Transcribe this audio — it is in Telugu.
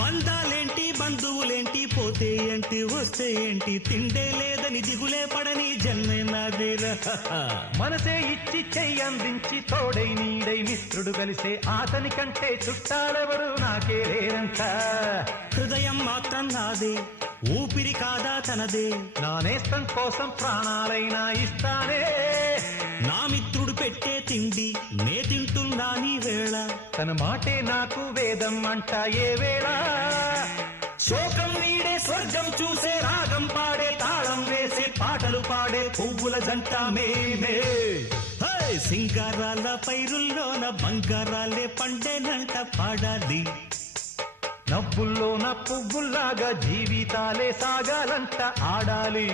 బంధాలేంటి బంధువులేంటి పోతే ఏంటి వస్తే ఏంటి తిండే లేదని దిగులే పడని జన్మే నాదేరా మనసే ఇచ్చి చెయ్యి అందించి తోడై నీడై మిత్రుడు కలిసే అతని కంటే చుట్టాలెవరు నాకే లేరంట హృదయం మాత్రం నాదే ఊపిరి కాదా తనదే నా నేస్తం కోసం ప్రాణాలైనా ఇస్తానే నా మిత్రుడు పెట్టే తిండి నే తింటున్నా నీ వేళ తన మాటే నాకు వేదం అంట ఏ వేళ శోకం వీడే స్వర్గం చూసే రాగం పాడే తాళం వేసే పాటలు పాడే పువ్వుల జంట మేమే సింగారాల పైరుల్లోన బంగారాలే పండేనంట పాడాలి నవ్వుల్లోన పువ్వుల్లాగా జీవితాలే సాగాలంట ఆడాలి